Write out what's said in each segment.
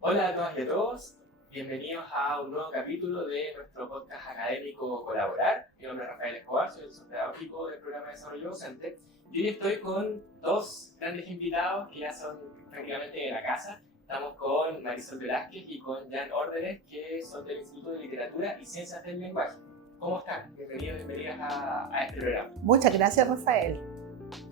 Hola a todas y a todos, bienvenidos a un nuevo capítulo de nuestro podcast académico Colaborar. Mi nombre es Rafael Escobar, soy el asesor pedagógico del programa de desarrollo docente y hoy estoy con dos grandes invitados que ya son prácticamente de la casa. Estamos con Marisol Velázquez y con Jan Órdenes, que son del Instituto de Literatura y Ciencias del Lenguaje. ¿Cómo están? Bienvenidas a este programa. Muchas gracias, Rafael.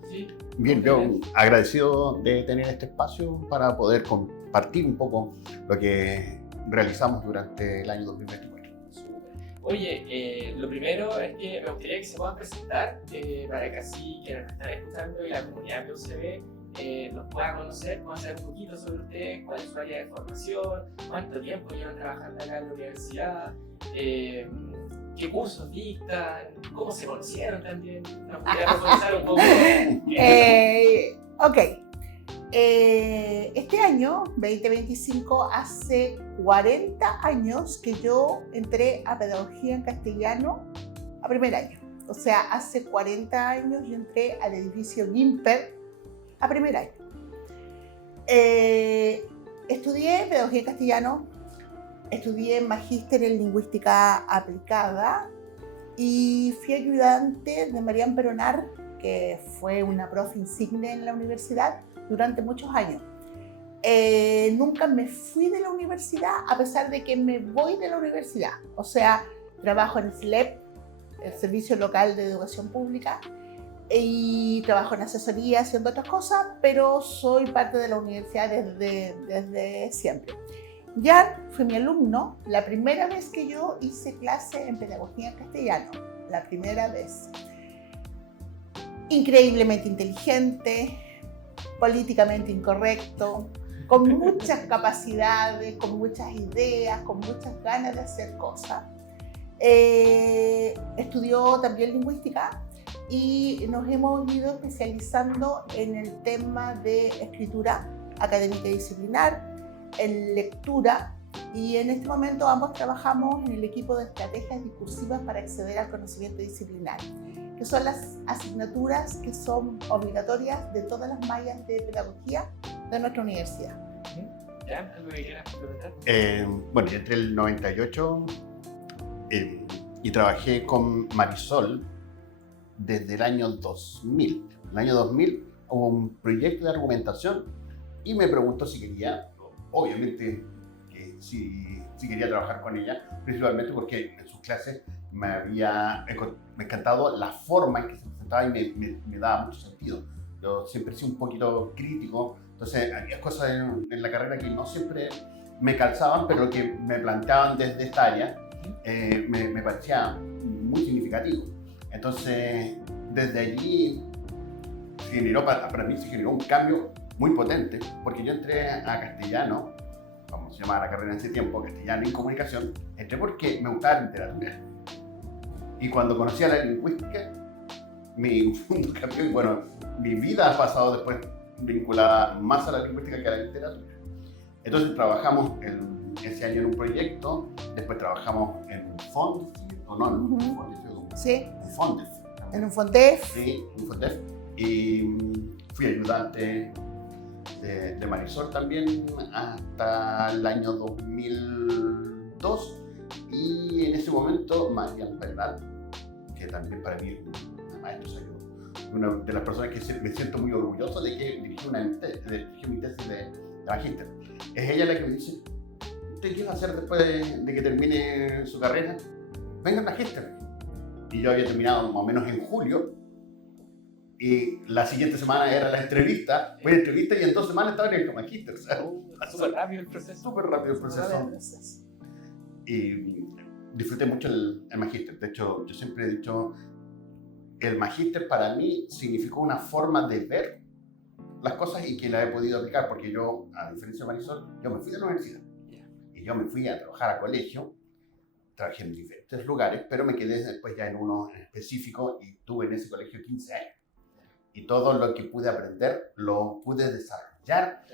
Sí, Bien, yo agradecido de tener este espacio para poder compartir un poco lo que realizamos durante el año 2024. Oye, lo primero es que me gustaría que se puedan presentar para que así quienes nos están escuchando y la comunidad de UCB los pueda conocer, puedan saber un poquito sobre ustedes, cuál es su área de formación, cuánto tiempo llevan trabajando acá en la universidad, qué cursos dictan, cómo se conocieron también. Nos gustaría profundizar un poco. Ok. Este año, 2025, hace 40 años que yo entré a Pedagogía en Castellano a primer año. O sea, hace 40 años yo entré al edificio Gimper a primer año. Estudié Pedagogía en Castellano, estudié Magíster en Lingüística Aplicada y fui ayudante de Marian Peronar, que fue una profe insigne en la universidad durante muchos años. Nunca me fui de la universidad, a pesar de que me voy de la universidad. O sea, trabajo en SLEP, el Servicio Local de Educación Pública, y trabajo en asesoría haciendo otras cosas, pero soy parte de la universidad desde siempre. Jan fue mi alumno la primera vez que yo hice clase en Pedagogía en Castellano, la primera vez. Increíblemente inteligente, políticamente incorrecto, con muchas capacidades, con muchas ideas, con muchas ganas de hacer cosas. Estudió también lingüística y nos hemos ido especializando en el tema de escritura académica y disciplinar, en lectura, y en este momento ambos trabajamos en el equipo de estrategias discursivas para acceder al conocimiento disciplinario, que son las asignaturas que son obligatorias de todas las mallas de pedagogía de nuestra universidad. ¿Ya? ¿Algo que quieras preguntar? Bueno, yo entré en el 98 y trabajé con Marisol desde el año 2000. En el año 2000 hubo un proyecto de argumentación y me preguntó si quería, obviamente, que si quería trabajar con ella, principalmente porque en sus clases me encantado la forma en que se presentaba y me daba mucho sentido. Yo siempre he sido un poquito crítico, entonces había cosas en la carrera que no siempre me calzaban, pero que me planteaban desde esta área me parecía muy significativo. Entonces, desde allí para mí se generó un cambio muy potente, porque yo entré a Castellano, como se llamaba la carrera en ese tiempo, Castellano en Comunicación, entré porque me gustaba la literatura. Y cuando conocí a la lingüística, mi mundo cambió y bueno, mi vida ha pasado después vinculada más a la lingüística que a la literatura. Entonces trabajamos ese año en un proyecto, después trabajamos en un FONDEF, o no, en un FONDEF, Sí, un FONDEF. en un FONDEF. Sí, un FONDEF. Y fui ayudante de Marisol también hasta el año 2002, y en ese momento Marian Bernal, que también para mí es una maestra, una de las personas que me siento muy orgulloso de que dirigí mi tesis de magíster. Es ella la que me dice: ¿usted qué va a hacer después de que termine su carrera? Venga al magíster. Y yo había terminado más o menos en julio, y la siguiente semana era la entrevista, fue la entrevista y en 2 semanas estaba en el magíster. O sea, Súper rápido el proceso. súper rápido el proceso. Y disfruté mucho el magíster. De hecho, yo siempre he dicho, el magíster para mí significó una forma de ver las cosas y que la he podido aplicar, porque yo, a diferencia de Marisol, yo me fui de la universidad y yo me fui a trabajar a colegio. Trabajé en diferentes lugares, pero me quedé después ya en uno en específico y tuve en ese colegio 15 años. Y todo lo que pude aprender lo pude desarrollar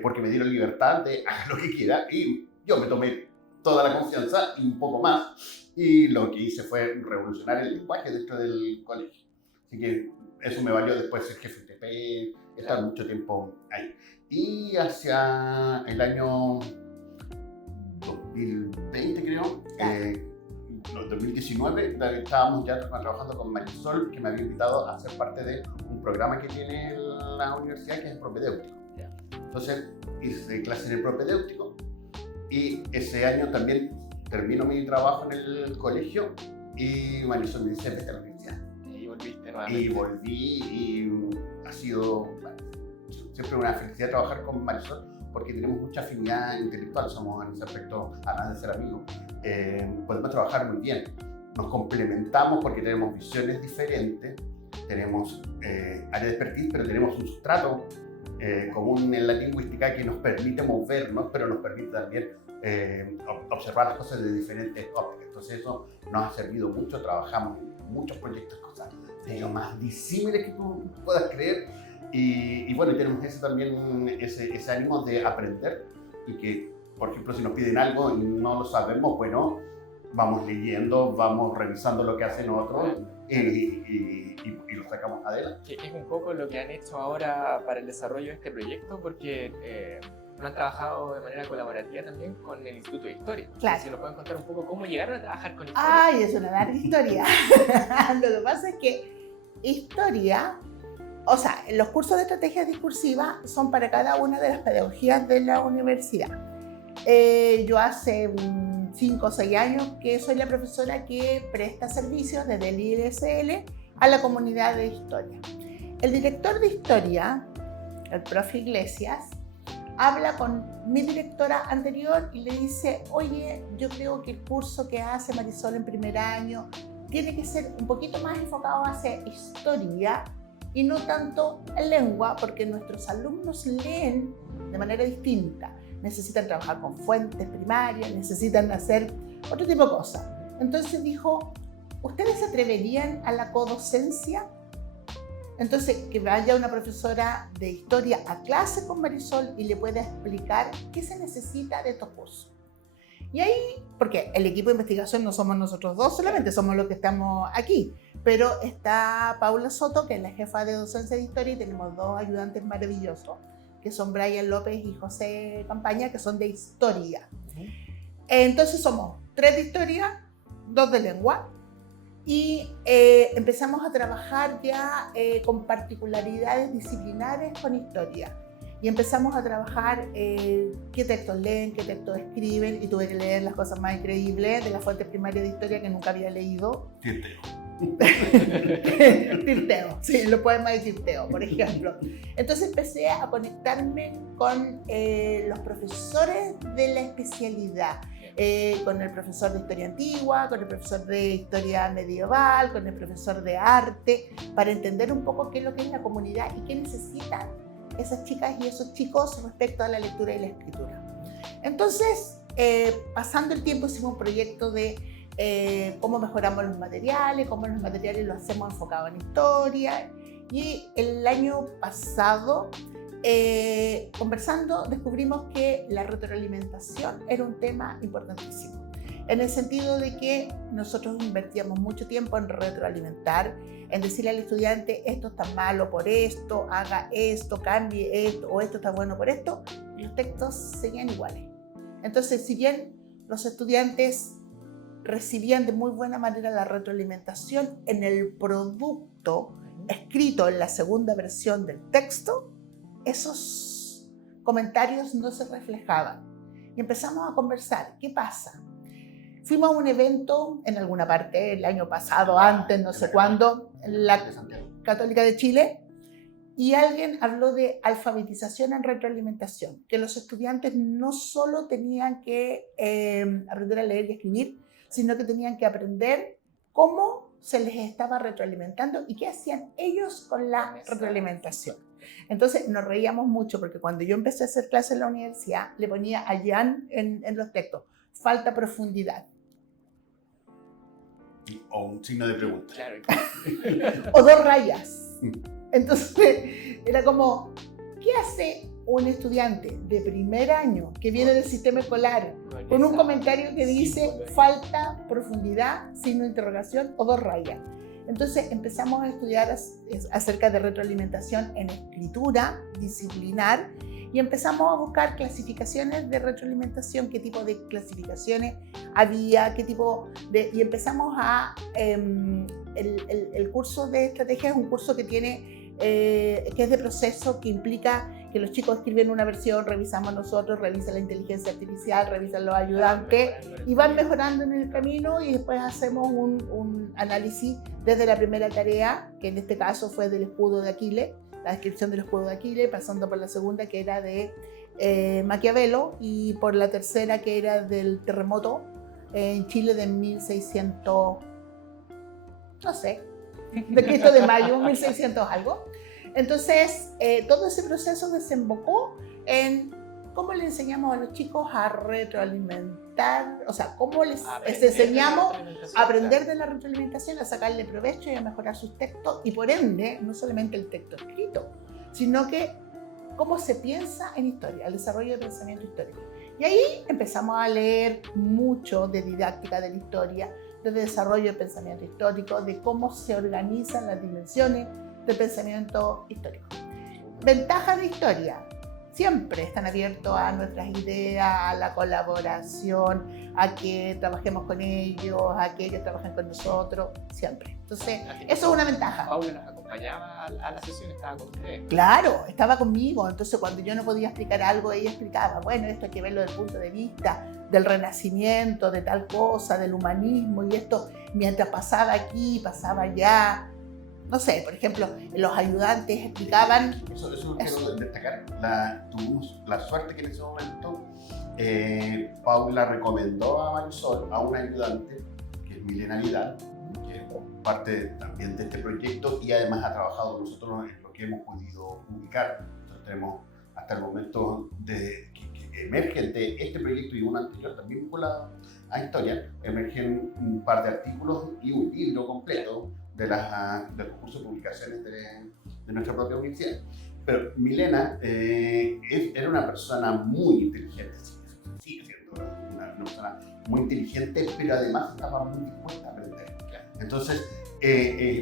porque me dieron libertad de hacer lo que quiera, y yo me tomé toda la confianza y un poco más, y lo que hice fue revolucionar el lenguaje dentro del colegio. Así que eso me valió después ser jefe de TP, estar mucho tiempo ahí. Y hacia el año 2020 creo, Claro. no, 2019, estábamos ya trabajando con Marisol, que me había invitado a ser parte de un programa que tiene la universidad, que es el propedéutico. Entonces hice clases en el propedéutico y ese año también termino mi trabajo en el colegio y Marisol me dice, vete a la universidad. Y volviste nuevamente. Y volví y ha sido bueno, siempre una felicidad trabajar con Marisol porque tenemos mucha afinidad intelectual, somos en ese aspecto, además de ser amigos, podemos trabajar muy bien. Nos complementamos porque tenemos visiones diferentes, tenemos áreas de expertise, pero tenemos un sustrato común en la lingüística que nos permite movernos, pero nos permite también observar las cosas de diferentes ópticas. Entonces eso nos ha servido mucho, trabajamos en muchos proyectos, cosas de lo más disímiles que tú puedas creer. Y bueno, tenemos ese ánimo de aprender y que, por ejemplo, si nos piden algo y no lo sabemos, bueno, vamos leyendo, vamos revisando lo que hacen otros y lo sacamos adelante. Que es un poco lo que han hecho ahora para el desarrollo de este proyecto, porque han trabajado de manera colaborativa también con el Instituto de Historia. Claro. Si nos pueden contar un poco cómo llegaron a trabajar con historia. Ay, es una larga historia. Lo que pasa es que historia, o sea, los cursos de estrategias discursivas son para cada una de las pedagogías de la universidad. Yo hace 5 o 6 años que soy la profesora que presta servicios desde el ISL a la comunidad de historia. El director de historia, el profe Iglesias, habla con mi directora anterior y le dice, oye, yo creo que el curso que hace Marisol en primer año tiene que ser un poquito más enfocado hacia historia y no tanto en lengua, porque nuestros alumnos leen de manera distinta. Necesitan trabajar con fuentes primarias, necesitan hacer otro tipo de cosas. Entonces dijo, ¿ustedes se atreverían a la codocencia? Entonces, que vaya una profesora de historia a clase con Marisol y le pueda explicar qué se necesita de estos cursos. Y ahí, porque el equipo de investigación no somos nosotros dos solamente, somos los que estamos aquí, pero está Paula Soto, que es la jefa de docencia de historia, y tenemos 2 ayudantes maravillosos, que son Brian López y José Campaña, que son de historia. Entonces somos 3 de historia, 2 de lengua, y empezamos a trabajar ya con particularidades disciplinares con historia. Y empezamos a trabajar qué textos leen, qué textos escriben, y tuve que leer las cosas más increíbles de la fuente primaria de historia que nunca había leído. Tirteo, sí, los poemas de Tirteo, por ejemplo. Entonces empecé a conectarme con los profesores de la especialidad, con el profesor de historia antigua, con el profesor de historia medieval, con el profesor de arte, para entender un poco qué es lo que es la comunidad y qué necesitan esas chicas y esos chicos respecto a la lectura y la escritura. Entonces, pasando el tiempo, hicimos un proyecto de cómo mejoramos los materiales, cómo los materiales los hacemos enfocados en historia. Y el año pasado, conversando, descubrimos que la retroalimentación era un tema importantísimo. En el sentido de que nosotros invertíamos mucho tiempo en retroalimentar, en decirle al estudiante, esto está malo por esto, haga esto, cambie esto, o esto está bueno por esto, y los textos seguían iguales. Entonces, si bien los estudiantes recibían de muy buena manera la retroalimentación en el producto escrito en la segunda versión del texto, esos comentarios no se reflejaban. Y empezamos a conversar, ¿qué pasa? Fuimos a un evento en alguna parte, el año pasado, antes, no sé cuándo, en la Católica de Chile, y alguien habló de alfabetización en retroalimentación, que los estudiantes no solo tenían que aprender a leer y escribir, sino que tenían que aprender cómo se les estaba retroalimentando y qué hacían ellos con la retroalimentación. Entonces nos reíamos mucho porque cuando yo empecé a hacer clases en la universidad, le ponía a Jan en los textos, falta profundidad. O un signo de pregunta. Claro. O 2 rayas. Entonces era como, ¿qué hace un estudiante de primer año que viene del sistema escolar con un comentario que dice falta profundidad, signo de interrogación o 2 rayas? Entonces empezamos a estudiar acerca de retroalimentación en escritura disciplinar y empezamos a buscar clasificaciones de retroalimentación, qué tipo de clasificaciones había, y empezamos a... el curso de estrategia es un curso que tiene, que es de proceso, que implica que los chicos escriben una versión, revisamos nosotros, revisa la inteligencia artificial, revisan los ayudantes y van mejorando en el camino, y después hacemos un análisis desde la primera tarea, que en este caso fue del escudo de Aquiles, la descripción del escudo de Aquiles, pasando por la segunda, que era de Maquiavelo, y por la tercera, que era del terremoto en Chile de 1600, no sé, de Cristo de Mayo, 1600 algo. Entonces, todo ese proceso desembocó en cómo le enseñamos a los chicos a retroalimentar, o sea, cómo les enseñamos a aprender de la retroalimentación, a sacarle provecho y a mejorar sus textos, y por ende, no solamente el texto escrito, sino que cómo se piensa en historia, el desarrollo de pensamiento histórico. Y ahí empezamos a leer mucho de didáctica de la historia, de desarrollo de pensamiento histórico, de cómo se organizan las dimensiones del pensamiento histórico. Ventajas de historia. Siempre están abiertos a nuestras ideas, a la colaboración, a que trabajemos con ellos, a que ellos trabajen con nosotros, siempre. Entonces, eso es una ventaja. Paula nos acompañaba a la sesión, estaba con usted. Claro, estaba conmigo. Entonces, cuando yo no podía explicar algo, ella explicaba, bueno, esto hay que verlo desde el punto de vista del renacimiento, de tal cosa, del humanismo, y esto mientras pasaba aquí, pasaba allá. No sé, por ejemplo, los ayudantes explicaban... Eso quiero destacar. Tuvimos la suerte que en ese momento Paula recomendó a Marisol, a una ayudante, que es Milena Vidal, que es parte también de este proyecto y además ha trabajado con nosotros en lo que hemos podido publicar. Entonces tenemos hasta el momento que emergen de este proyecto y uno anterior también vinculado a historia, emergen un par de artículos y un libro completo del concurso de publicaciones de nuestra propia universidad. Pero Milena era una persona muy inteligente, sigue siendo una persona muy inteligente, pero además estaba muy dispuesta a aprender. Entonces,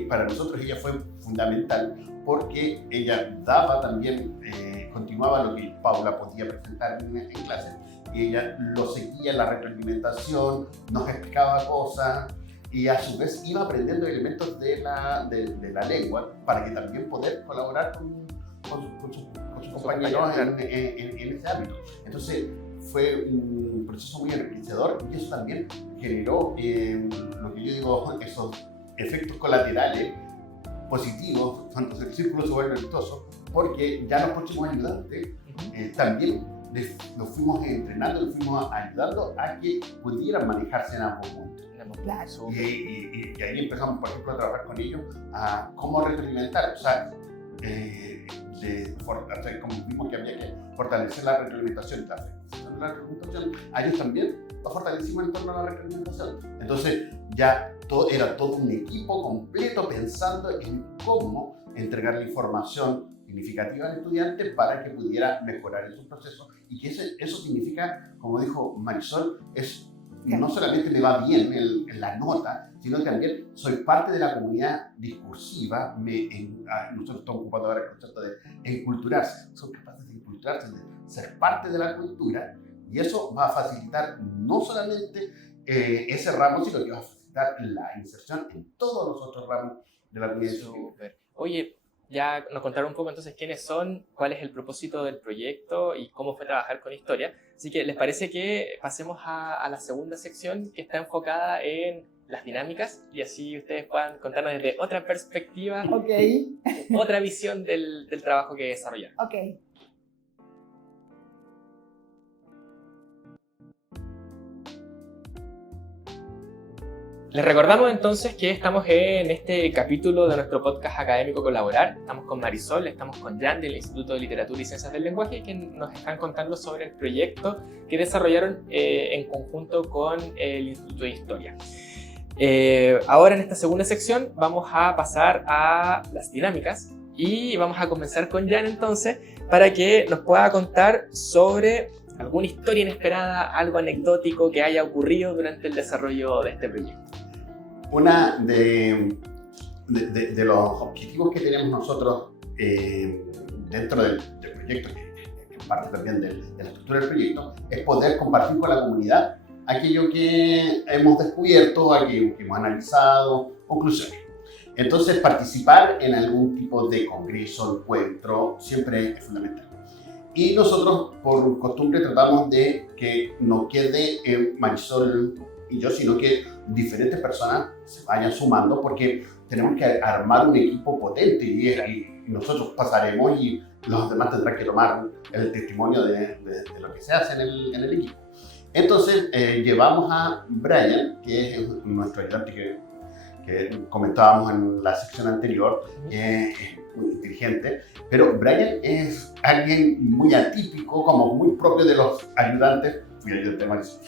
para nosotros ella fue fundamental porque ella daba también, continuaba lo que Paula podía presentar en clase, y ella lo seguía en la retroalimentación, nos explicaba cosas, y a su vez iba aprendiendo elementos de la lengua para que también poder colaborar con sus compañeros en ese ámbito. Entonces fue un proceso muy enriquecedor, y eso también generó lo que yo digo, esos efectos colaterales positivos, cuando el círculo se vuelve virtuoso, porque ya los próximos ayudantes también los fuimos entrenando, los fuimos ayudando a que pudieran manejarse en ambos mundos. Claro. Y ahí empezamos, por ejemplo, a trabajar con ellos a cómo retroalimentar, o sea, como vimos que había que fortalecer la retroalimentación, a ellos también lo fortalecimos en torno a la retroalimentación. Entonces ya era todo un equipo completo pensando en cómo entregar la información significativa al estudiante para que pudiera mejorar en su proceso, y que eso significa, como dijo Marisol, no solamente me va bien en la nota, sino que también soy parte de la comunidad discursiva. Nosotros estamos ocupando ahora el concepto de enculturarse. Son capaces de enculturarse, de ser parte de la cultura, y eso va a facilitar no solamente ese ramo, sino que va a facilitar la inserción en todos los otros ramos de la comunidad. Súper. Oye, ya nos contaron un poco entonces quiénes son, cuál es el propósito del proyecto y cómo fue trabajar con historia. Así que, ¿les parece que pasemos a la segunda sección, que está enfocada en las dinámicas, y así ustedes puedan contarnos desde otra perspectiva, otra visión del trabajo que desarrollaron? Ok. Les recordamos entonces que estamos en este capítulo de nuestro podcast académico Colaborar. Estamos con Marisol, estamos con Jan del Instituto de Literatura y Ciencias del Lenguaje, que nos están contando sobre el proyecto que desarrollaron en conjunto con el Instituto de Historia. Ahora en esta segunda sección vamos a pasar a las dinámicas y vamos a comenzar con Jan entonces para que nos pueda contar sobre alguna historia inesperada, algo anecdótico que haya ocurrido durante el desarrollo de este proyecto. Una de los objetivos que tenemos nosotros dentro del proyecto, que parte también de la estructura del proyecto, es poder compartir con la comunidad aquello que hemos descubierto, aquello que hemos analizado, conclusiones. Entonces, participar en algún tipo de congreso, encuentro, siempre es fundamental. Y nosotros, por costumbre, tratamos de que no quede Marisol y yo, sino que diferentes personas se vayan sumando, porque tenemos que armar un equipo potente y nosotros pasaremos y los demás tendrán que tomar el testimonio de lo que se hace en el equipo. Entonces, llevamos a Brian, que es nuestro ayudante que comentábamos en la sección anterior, que es muy inteligente, pero Brian es alguien muy atípico, como muy propio de los ayudantes. Fui ayudante Marisol,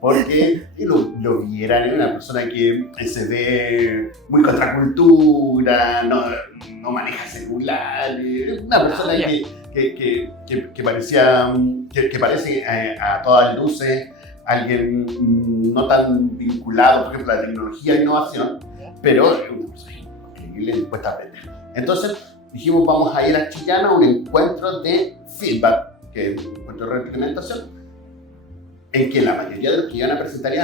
porque lo vieran, es una persona que se ve muy contracultura, no maneja celulares, una persona que parecía, que parece a todas luces alguien no tan vinculado, por ejemplo, a la tecnología e innovación, pero es una persona increíble, le cuesta aprender. Entonces dijimos, vamos a ir a Chillán a un encuentro de feedback, que es un encuentro de retroalimentación, en que la mayoría de los que iban a presentar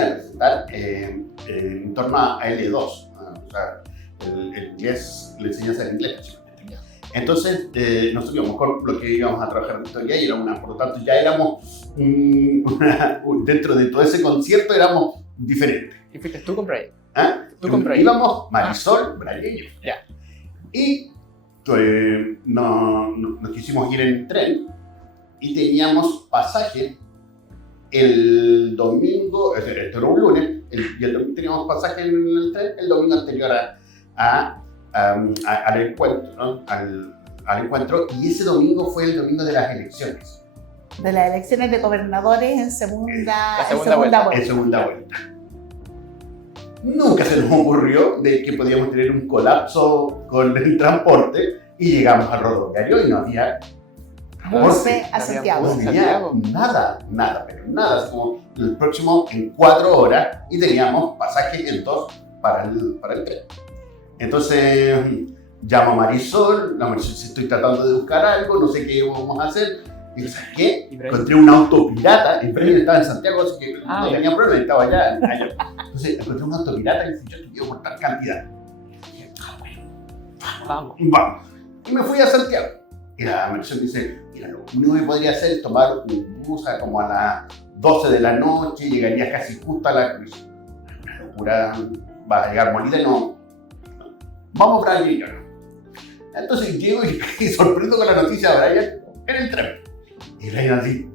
en torno a L2, o sea, el inglés, la enseñanza del inglés. Entonces, nosotros íbamos con lo que íbamos a trabajar en historia y por lo tanto ya éramos, dentro de todo ese concierto éramos diferentes. ¿Y fuiste tú con Brian? ¿Ah? ¿Tú con Brian? Íbamos Marisol, Brian y yo. Ya. Y nos quisimos ir en tren y teníamos pasaje el domingo, esto era un lunes, y el domingo teníamos pasaje en el tren el domingo anterior al encuentro, ¿no? al encuentro, y ese domingo fue el domingo de las elecciones. De las elecciones de gobernadores en segunda vuelta. Nunca se nos ocurrió de que podíamos tener un colapso con el transporte y llegamos al rodoviario y no había Monse a Santiago. No tenía nada, pero nada. Así como el próximo en 4 horas y teníamos pasaje en 2 para el tren. Entonces llamo a Marisol, la Marisol, si estoy tratando de buscar algo, no sé qué vamos a hacer. Y yo, ¿sabes qué? Encontré un auto pirata, el Brian estaba en Santiago, así que no tenía problema, estaba allá. Entonces encontré un auto pirata y dije, yo te quiero por tal cantidad. Y dije, vamos. Y me fui a Santiago. Y la Marisol dice, mira, lo único que podría hacer es tomar un bus como a las 12 de la noche, llegarías casi justo a la cruz. Una locura, vas a llegar molida, no. Vamos para allí, entonces llego y sorprendo con la noticia de Brian en el tren. Y Brian así,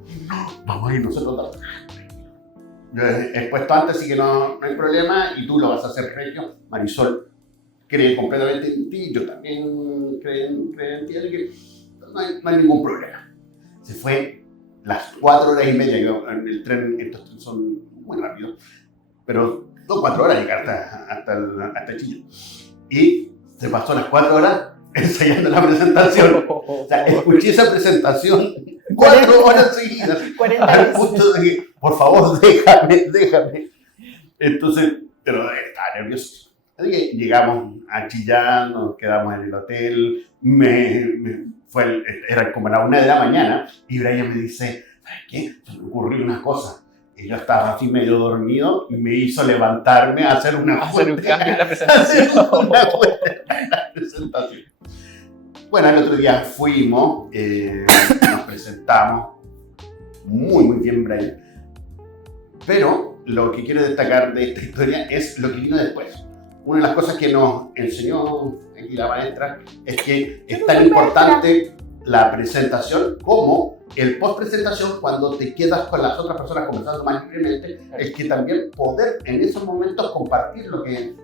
vamos a ir nosotros dos. Yo he expuesto antes, así que no hay problema, y tú lo vas a hacer regio. Marisol cree completamente en ti, yo también creo en ti, así que no hay ningún problema. Se fue las 4 horas y media, en el tren, estos trenes son muy rápidos, pero 4 horas llegar hasta Chile. Y se pasó las 4 horas ensayando la presentación. O sea, escuché esa presentación 4 horas seguidas. 40 al punto de que, por favor, déjame. Entonces, pero estaba nervioso. Así que llegamos a Chillán, nos quedamos en el hotel, era como la 1 de la mañana, y Brian me dice, ¿sabes qué? Se me ocurrió una cosa. Y yo estaba así medio dormido y me hizo levantarme a hacer un cambio en la presentación. Bueno, el otro día fuimos, nos presentamos, muy bien Brian, pero lo que quiero destacar de esta historia es lo que vino después. Una de las cosas que nos enseñó aquí la maestra es que es tan importante la presentación como el post-presentación, cuando te quedas con las otras personas conversando más libremente, es que también poder en esos momentos compartir lo que...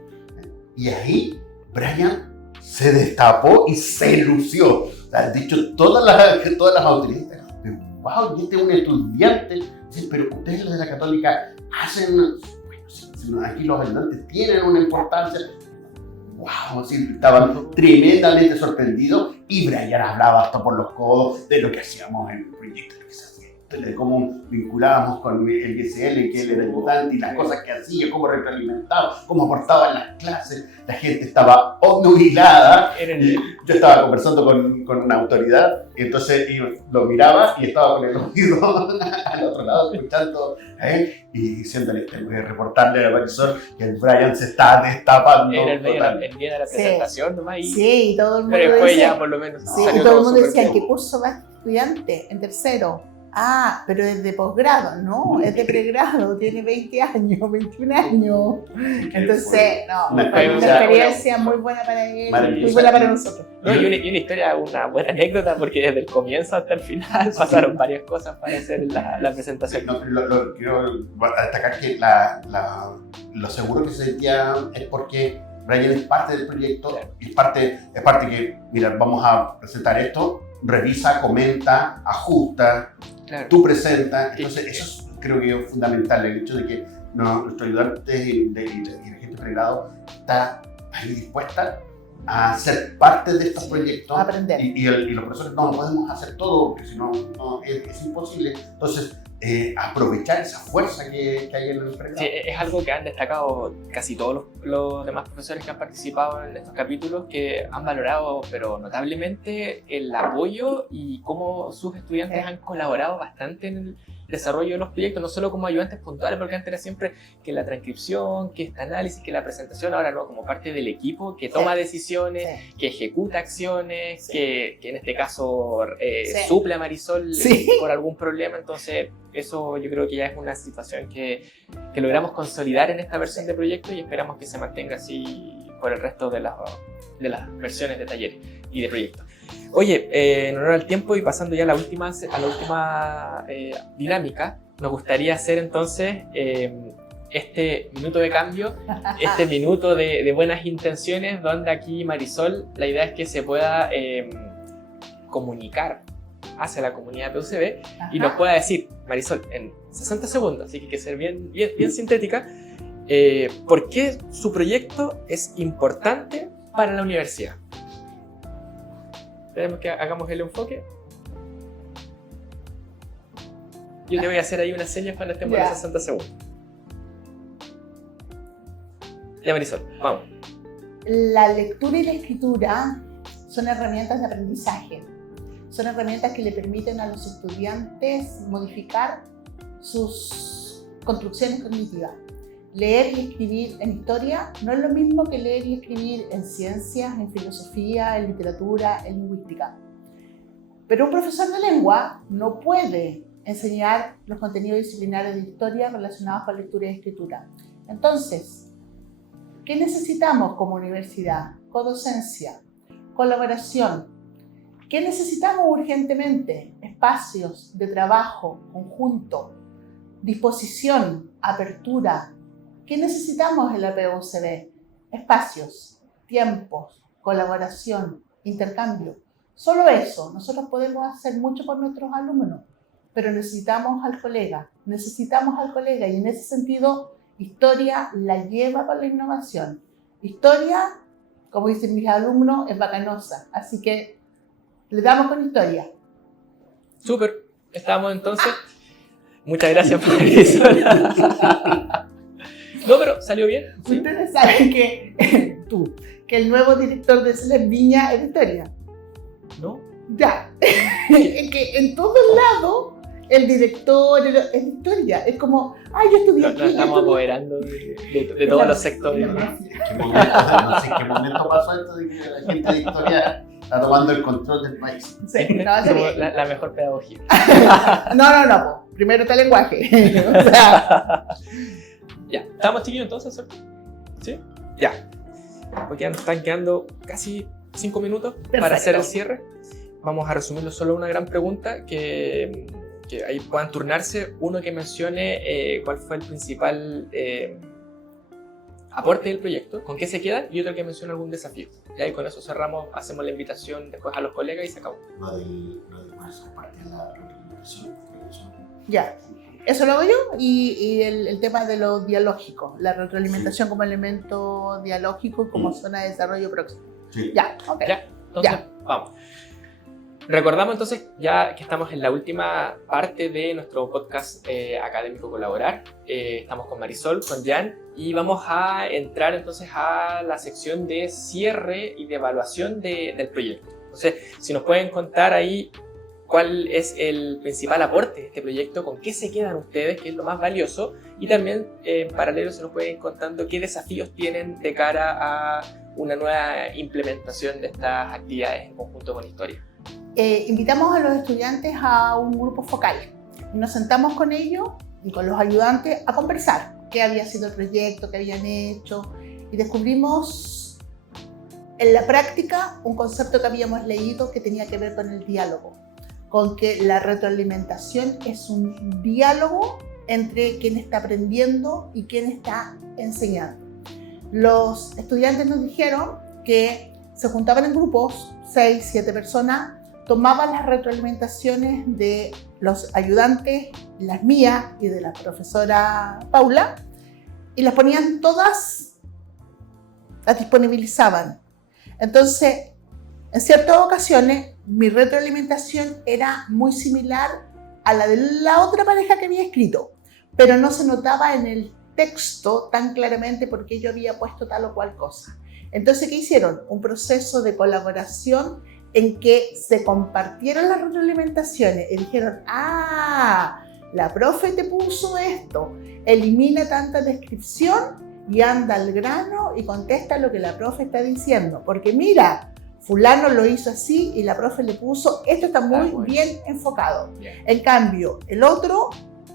Y ahí Brian se destapó y se lució. O sea, de hecho, todas las autoridades, wow, y este es un estudiante, sí, pero ustedes los de la Católica hacen... Bueno, aquí los ayudantes tienen una importancia... Wow, sí, estaban tremendamente sorprendidos y Brian hablaba hasta por los codos de lo que hacíamos en el proyecto que se hacía. de cómo vinculábamos con el ISL, que él era debutante, y las cosas que hacía, cómo retroalimentaba, cómo aportaba en las clases. La gente estaba obnubilada. Yo estaba conversando con una autoridad, y entonces lo miraba y estaba con el oído al otro lado, escuchando a él y diciéndole, tengo que reportarle a Marisol que el Brian se está destapando. Era el día de la presentación nomás. Sí, y todo el mundo pero después decía, ya por lo menos sí, salió y todo el mundo súper decía, bien. ¿qué curso va este estudiante? En tercero. Ah, pero es de posgrado, ¿no? Es de pregrado, tiene 20 años, 21 años. Entonces, no, Una fue una experiencia experiencia muy buena para él, maravillosa. muy buena para nosotros. No, y una historia, una buena anécdota, porque desde el comienzo hasta el final pasaron varias cosas para hacer la presentación. No, quiero destacar que lo seguro que se sentía es porque Brian es parte del proyecto, Claro. y es parte que, mira, vamos a presentar esto, revisa, comenta, ajusta, Claro. tú presentas. Entonces, Sí. eso creo que es fundamental, el hecho de que nuestro ayudante y la gente de pregrado está ahí dispuesta a ser parte de estos proyectos. Aprender. Y los profesores no podemos hacer todo, porque si no, es imposible. Entonces, aprovechar esa fuerza que hay en el pregrado. Sí, es algo que han destacado casi todos los demás profesores que han participado en estos capítulos, que han valorado pero notablemente el apoyo y cómo sus estudiantes han colaborado bastante en el desarrollo de los proyectos, no solo como ayudantes puntuales, porque antes era siempre que la transcripción, que este análisis, que la presentación, ahora no, como parte del equipo que toma decisiones, Sí. que ejecuta acciones, Sí. que en este caso Sí. suple a Marisol Sí. por algún problema. Entonces eso yo creo que ya es una situación que logramos consolidar en esta versión de proyecto y esperamos que se mantenga así por el resto de las versiones de talleres y de proyectos. Oye, en honor al tiempo y pasando ya a la última dinámica, nos gustaría hacer entonces este minuto de cambio, este minuto de buenas intenciones, donde aquí Marisol, la idea es que se pueda comunicar hacia la comunidad PUCB y nos pueda decir, Marisol, en 60 segundos, así que hay que ser bien sintética, por qué su proyecto es importante para la universidad. Tenemos que hagamos el enfoque. Yo te voy a hacer ahí unas señas cuando estemos en los 60 segundos. Ya, Marisol, vamos. La lectura y la escritura son herramientas de aprendizaje. Son herramientas que le permiten a los estudiantes modificar sus construcciones cognitivas. Leer y escribir en historia no es lo mismo que leer y escribir en ciencias, en filosofía, en literatura, en lingüística. Pero un profesor de lengua no puede enseñar los contenidos disciplinares de historia relacionados con lectura y escritura. Entonces, ¿qué necesitamos como universidad? Codocencia, colaboración. ¿Qué necesitamos urgentemente? Espacios de trabajo conjunto, disposición, apertura. ¿Qué necesitamos en la PUCB? Espacios, tiempos, colaboración, intercambio. Solo eso. Nosotros podemos hacer mucho por nuestros alumnos, pero necesitamos al colega y en ese sentido historia la lleva con la innovación. Historia, como dicen mis alumnos, es bacanosa, así que le damos con historia. Súper, estamos entonces. Muchas gracias, Marisol. No, pero salió bien. ¿Sí? Ustedes saben que que el nuevo director de SLEP Viña es de historia. ¿No? Ya, es que en todos lados el director es de historia. Es como, yo estudié aquí. Nos estamos apoderando de todos los sectores. No sé en qué momento pasó esto de que la gente de historia está tomando el control del país. Sí, no, está Somos bien. la mejor pedagogía. No. Primero está el lenguaje. O sea, Ya, ¿estamos chiquillos entonces, ¿cierto? ¿Sí? Ya. Porque ya nos están quedando casi 5 minutos para hacer el cierre. Vamos a resumirlo solo en una gran pregunta que ahí puedan turnarse. Uno que mencione cuál fue el principal aporte del proyecto, con qué se quedan, y otro que mencione algún desafío. Y ahí con eso cerramos, hacemos la invitación después a los colegas y se acabó. Lo de más parte de la representación. ya. Eso lo hago yo y el tema de lo dialógico, la retroalimentación como elemento dialógico y como zona de desarrollo próximo. Sí. Ya, ok. Ya, entonces Ya. vamos. Recordamos entonces, ya que estamos en la última parte de nuestro podcast académico Colaborar, estamos con Marisol, con Jan, y vamos a entrar entonces a la sección de cierre y de evaluación del proyecto. Entonces, si nos pueden contar ahí cuál es el principal aporte de este proyecto, con qué se quedan ustedes, qué es lo más valioso, y también en paralelo se nos pueden ir contando qué desafíos tienen de cara a una nueva implementación de estas actividades en conjunto con Historia. Invitamos a los estudiantes a un grupo focal. Nos sentamos con ellos y con los ayudantes a conversar qué había sido el proyecto, qué habían hecho, y descubrimos en la práctica un concepto que habíamos leído que tenía que ver con el diálogo, con que la retroalimentación es un diálogo entre quien está aprendiendo y quien está enseñando. Los estudiantes nos dijeron que se juntaban en grupos, 6, 7 personas, tomaban las retroalimentaciones de los ayudantes, las mías y de la profesora Paula, y las ponían todas, las disponibilizaban. Entonces, en ciertas ocasiones, mi retroalimentación era muy similar a la de la otra pareja que había escrito, pero no se notaba en el texto tan claramente porque yo había puesto tal o cual cosa. Entonces, ¿qué hicieron? Un proceso de colaboración en que se compartieron las retroalimentaciones y dijeron, la profe te puso esto, elimina tanta descripción y anda al grano y contesta lo que la profe está diciendo, porque mira, fulano lo hizo así y la profe le puso, esto está muy bien enfocado. En cambio, el otro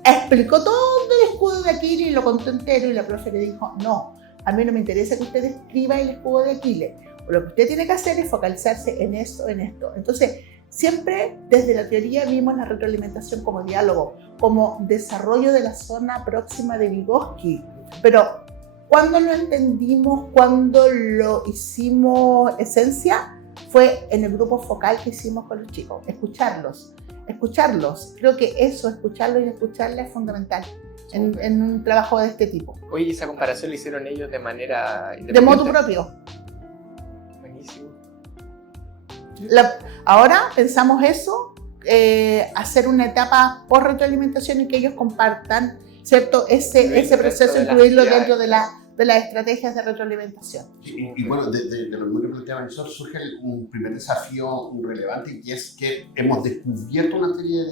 explicó todo el escudo de Aquiles y lo contó entero y la profe le dijo, no, a mí no me interesa que usted escriba el escudo de Aquiles. Lo que usted tiene que hacer es focalizarse en eso, en esto. Entonces, siempre desde la teoría vimos la retroalimentación como diálogo, como desarrollo de la zona próxima de Vygotsky. Pero cuando lo entendimos, cuando lo hicimos esencia, fue en el grupo focal que hicimos con los chicos. Escucharlos. Creo que eso, escucharlos y escucharles es fundamental en un trabajo de este tipo. Oye, ¿esa comparación la hicieron ellos de manera independiente? De modo propio. Ahora pensamos eso, hacer una etapa por retroalimentación y que ellos compartan, ¿cierto? Ese proceso, incluirlo dentro de las estrategias de retroalimentación. Y bueno, de lo mismo que planteaba Marisol, surge un primer desafío relevante, y es que hemos descubierto una serie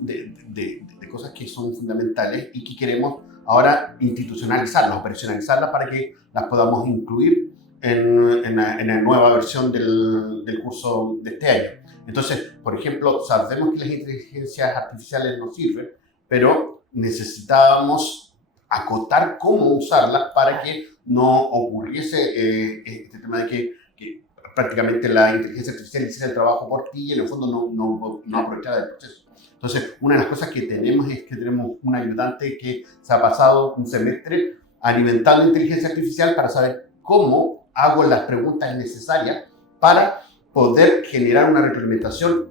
de cosas que son fundamentales y que queremos ahora institucionalizarlas, operacionalizarlas para que las podamos incluir en la nueva versión del curso de este año. Entonces, por ejemplo, sabemos que las inteligencias artificiales nos sirven, pero necesitábamos acotar cómo usarlas para que no ocurriese este tema de que prácticamente la inteligencia artificial hiciera el trabajo por ti y en el fondo no aprovechara del proceso. Entonces, una de las cosas que tenemos es que tenemos un ayudante que se ha pasado un semestre alimentando inteligencia artificial para saber cómo hago las preguntas necesarias para poder generar una retroalimentación,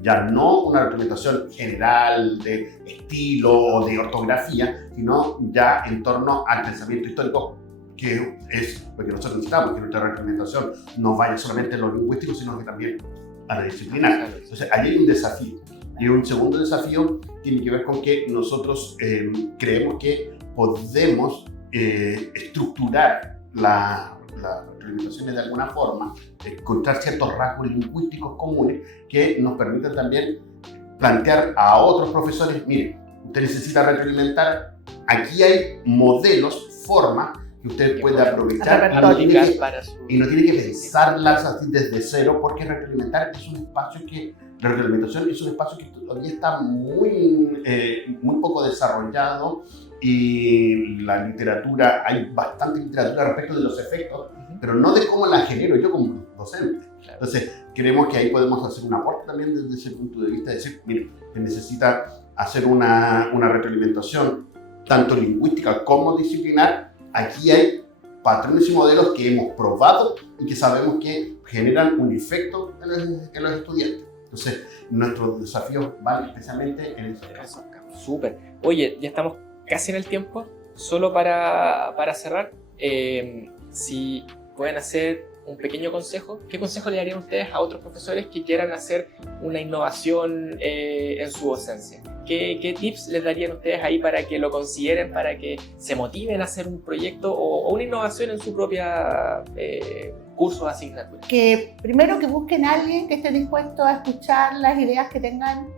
ya no una retroalimentación general de estilo o de ortografía, sino ya en torno al pensamiento histórico, que es lo que nosotros necesitamos, que nuestra retroalimentación no vaya solamente a lo lingüístico, sino que también a la disciplinar. Entonces, allí hay un desafío. Y un segundo desafío tiene que ver con que nosotros creemos que podemos estructurar las retroalimentaciones de alguna forma, encontrar ciertos rasgos lingüísticos comunes que nos permitan también plantear a otros profesores, mire, usted necesita retroalimentar, aquí hay modelos, formas que usted puede aprovechar y no tiene que pensarlas así desde cero, porque retroalimentar es un espacio que, la retroalimentación es un espacio que todavía está muy poco desarrollado. Y la literatura, hay bastante literatura respecto de los efectos, pero no de cómo la genero yo como docente. Entonces, creemos que ahí podemos hacer un aporte también desde ese punto de vista, de decir, mire, que necesita hacer una retroalimentación tanto lingüística como disciplinar. Aquí hay patrones y modelos que hemos probado y que sabemos que generan un efecto en los estudiantes. Entonces, nuestros desafíos van especialmente en ese caso. Súper. Oye, ya estamos casi en el tiempo. Solo para cerrar, si pueden hacer un pequeño consejo, ¿qué consejo le darían ustedes a otros profesores que quieran hacer una innovación en su docencia? ¿Qué tips les darían ustedes ahí para que lo consideren, para que se motiven a hacer un proyecto o una innovación en su propia curso o asignatura? Que primero que busquen a alguien que esté dispuesto a escuchar las ideas que tengan,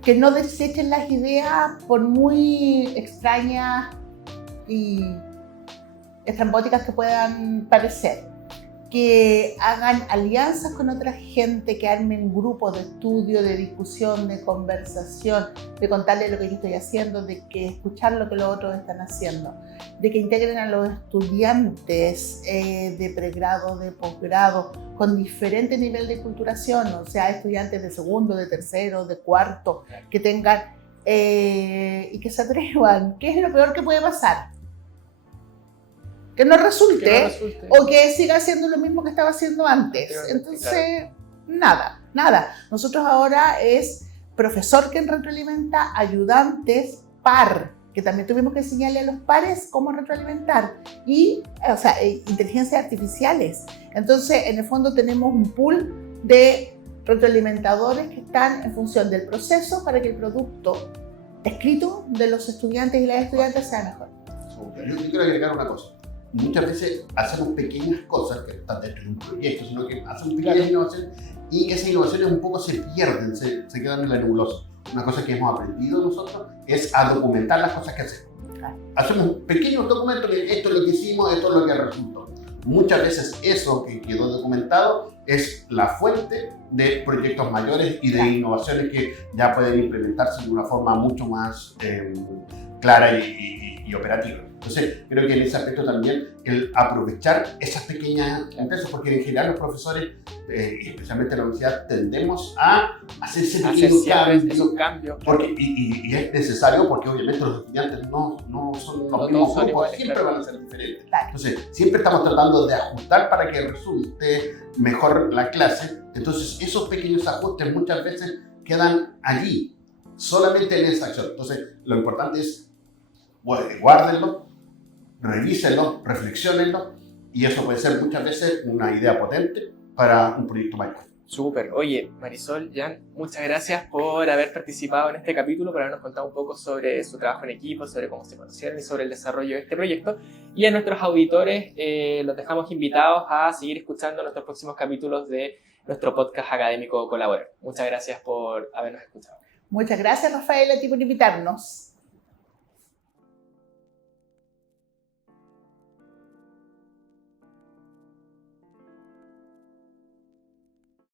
que no desechen las ideas por muy extrañas y estrambóticas que puedan parecer, que hagan alianzas con otra gente, que armen grupos de estudio, de discusión, de conversación, de contarles lo que yo estoy haciendo, de que escuchar lo que los otros están haciendo, de que integren a los estudiantes de pregrado, de posgrado, con diferente nivel de culturación, o sea, estudiantes de segundo, de tercero, de cuarto, que tengan y que se atrevan. ¿Qué es lo peor que puede pasar? Que no resulte, o que siga haciendo lo mismo que estaba haciendo antes. Entonces, nada. Nosotros ahora es profesor quien retroalimenta, ayudantes, par, que también tuvimos que enseñarle a los pares cómo retroalimentar, y, o sea, inteligencias artificiales. Entonces, en el fondo tenemos un pool de retroalimentadores que están en función del proceso para que el producto escrito de los estudiantes y las estudiantes sea mejor. Yo quiero agregar una cosa. Muchas veces hacemos pequeñas cosas que están dentro de un proyecto, sino que hacemos pequeñas innovaciones y esas innovaciones un poco se pierden, se quedan en la nebulosa. Una cosa que hemos aprendido nosotros es a documentar las cosas que hacemos. Hacemos pequeños documentos de esto es lo que hicimos, esto es lo que resultó. Muchas veces eso que quedó documentado es la fuente de proyectos mayores y de innovaciones que ya pueden implementarse de una forma mucho más clara y operativa. Entonces, creo que en ese aspecto también el aprovechar esas pequeñas empresas, porque en general los profesores, especialmente en la universidad, tendemos a hacer esos cambios. Porque, y es necesario porque obviamente los estudiantes no son los mismos grupos, iguales, siempre van a ser diferentes. Entonces, siempre estamos tratando de ajustar para que resulte mejor la clase. Entonces, esos pequeños ajustes muchas veces quedan allí, solamente en esa acción. Entonces, lo importante es guárdenlo, revísenlo, reflexionenlo, y eso puede ser muchas veces una idea potente para un proyecto mayor. Súper. Oye, Marisol, Jan, muchas gracias por haber participado en este capítulo, por habernos contado un poco sobre su trabajo en equipo, sobre cómo se conocieron y sobre el desarrollo de este proyecto. Y a nuestros auditores los dejamos invitados a seguir escuchando nuestros próximos capítulos de nuestro podcast académico Colaborar. Muchas gracias por habernos escuchado. Muchas gracias, Rafael, a ti por invitarnos.